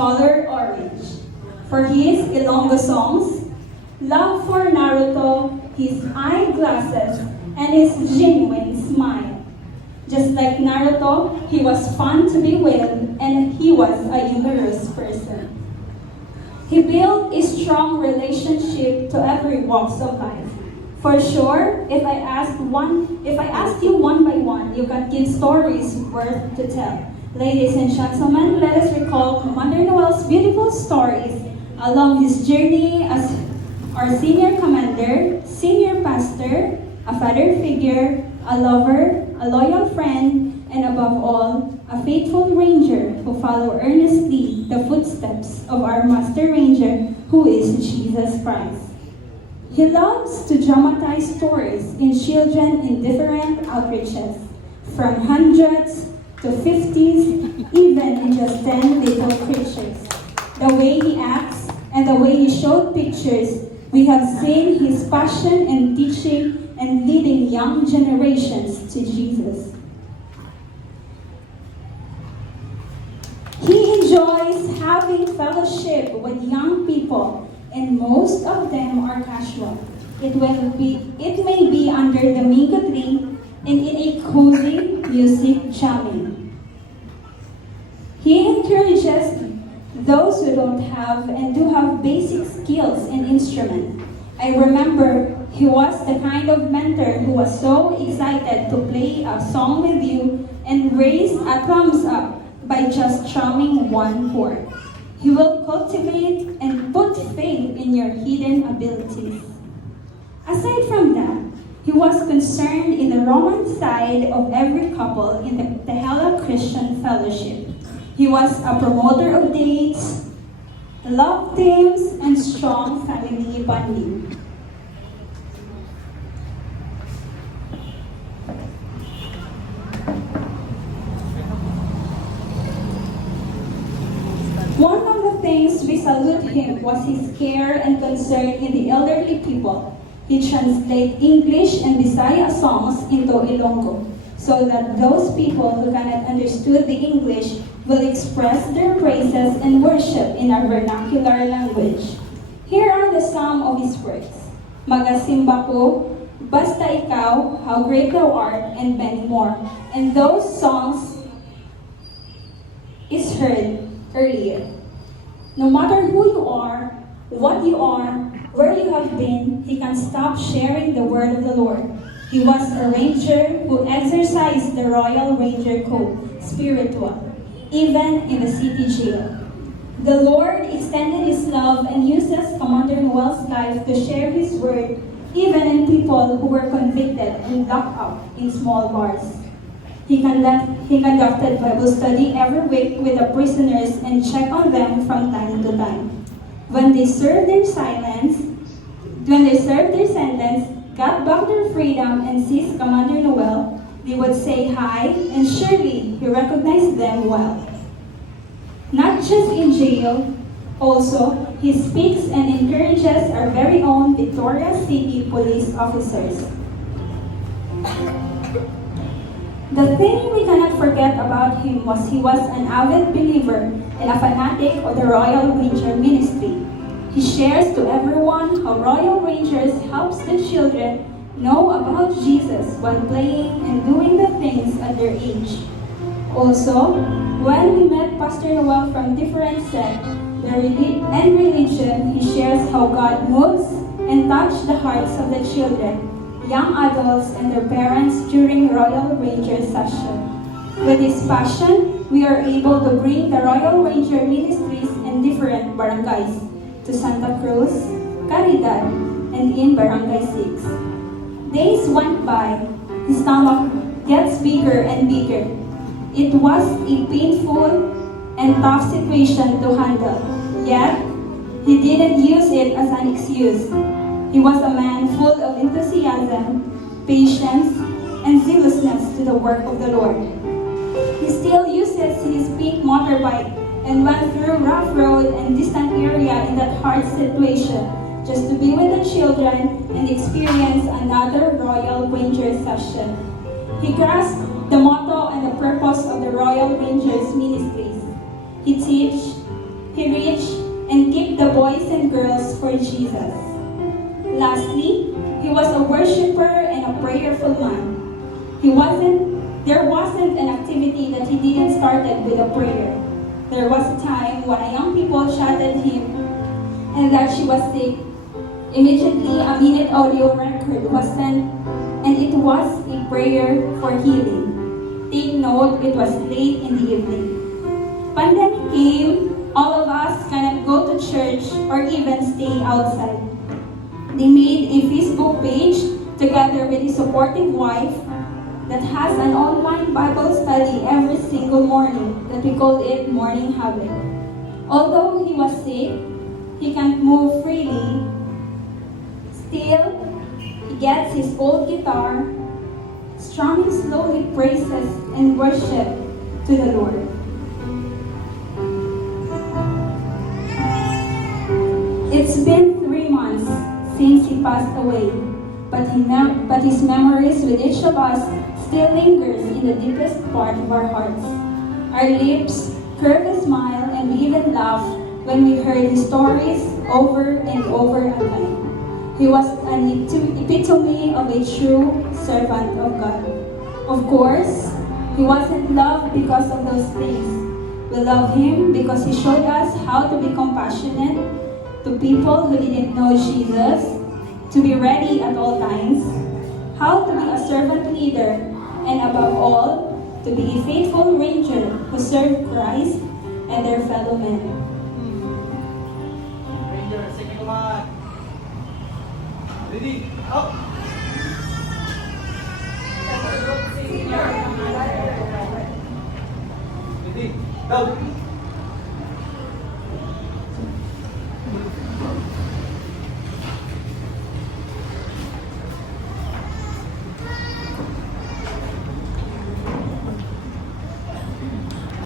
color orange. For his Ilonggo songs, love for Naruto, his eyeglasses, and his genuine smile. Just like Naruto, he was fun to be with, and he was a humorous person. He built a strong relationship to every walks of life. For sure, if I asked you one by one, you can give stories worth to tell. Ladies and gentlemen, let us recall Commander Noel's beautiful stories along his journey as our senior commander, senior pastor, a father figure, a lover, a loyal friend, and above all, a faithful ranger who followed earnestly the footsteps of our master ranger, who is Jesus Christ. He loves to dramatize stories in children in different outreaches, from hundreds to 50s, even in just 10 little creatures. The way he acts and the way he showed pictures, we have seen his passion in teaching and leading young generations to Jesus. He enjoys having fellowship with young people, and most of them are casual. It may be under the mango tree and in a cozy music jamming. He encourages those who don't have and do have basic skills in instrument. I remember he was the kind of mentor who was so excited to play a song with you and raise a thumbs up by just strumming one chord. He will cultivate and put faith in your hidden abilities. Aside from that, he was concerned in the romance side of every couple in the Tehela Christian Fellowship. He was a promoter of dates, love teams, and strong family bonding. One of the things we salute him was his care and concern in the elderly people. He translated English and Bisaya songs into Ilonggo, so that those people who cannot understand the English will express their praises and worship in our vernacular language. Here are the some of his works: Magasimba ko, Basta Ikaw, How Great Thou Art, and many more. And those songs is heard earlier. No matter who you are, what you are, where you have been, he can stop sharing the word of the Lord. He was a ranger who exercised the Royal Ranger Code, spiritual, even in the city jail. The Lord extended his love and uses Commander Noel's life to share his word, even in people who were convicted and locked up in small bars. He conducted Bible study every week with the prisoners and checked on them from time to time. When they served their sentence, got back their freedom and seized Commander Noel, they would say hi, and surely he recognized them well. Not just in jail, also, he speaks and encourages our very own Victoria City police officers. The thing we cannot forget about him was he was an avid believer and a fanatic of the Royal Ranger ministry. He shares to everyone how Royal Rangers helps the children know about Jesus while playing and doing the things at their age. Also, when we met Pastor Noel from different sects and religion, he shares how God moves and touches the hearts of the children, young adults, and their parents during Royal Ranger session. With his passion, we are able to bring the Royal Ranger ministries in different barangays to Santa Cruz, Caridad, and in Barangay 6. Days went by, his stomach gets bigger and bigger. It was a painful and tough situation to handle, yet he didn't use it as an excuse. He was a man full of enthusiasm, patience, and zealousness to the work of the Lord. He still uses his pink motorbike and went through rough road and distant area in that hard situation just to be with the children and experience another Royal Ranger session. He grasped the motto and the purpose of the Royal Rangers ministries. He for Jesus. Lastly, he was a worshiper and a prayerful man. There wasn't an activity that he didn't started with a prayer. There was a time when a young people chatted him and that she was sick. Immediately, a minute audio record was sent, and it was a prayer for healing. Take note, it was late in the evening. Pandemic came, all of us cannot go to church or even stay outside. They made a Facebook page together with a supportive wife that has an online Bible study every single morning that we called it Morning Habit. Although he was sick, he can't move freely. Still, he gets his old guitar, strumming slowly praises and worship to the Lord. It's been 3 months since he passed away, but his memories with each of us still lingers in the deepest part of our hearts. Our lips curve a smile and we even laugh when we heard his stories over and over again. He was an epitome of a true servant of God. Of course, he wasn't loved because of those things. We love him because he showed us how to be compassionate to people who didn't know Jesus, to be ready at all times, how to be a servant leader, and above all, to be a faithful ranger who served Christ and their fellow men. Ranger, second command. Ready, up! Ready, go!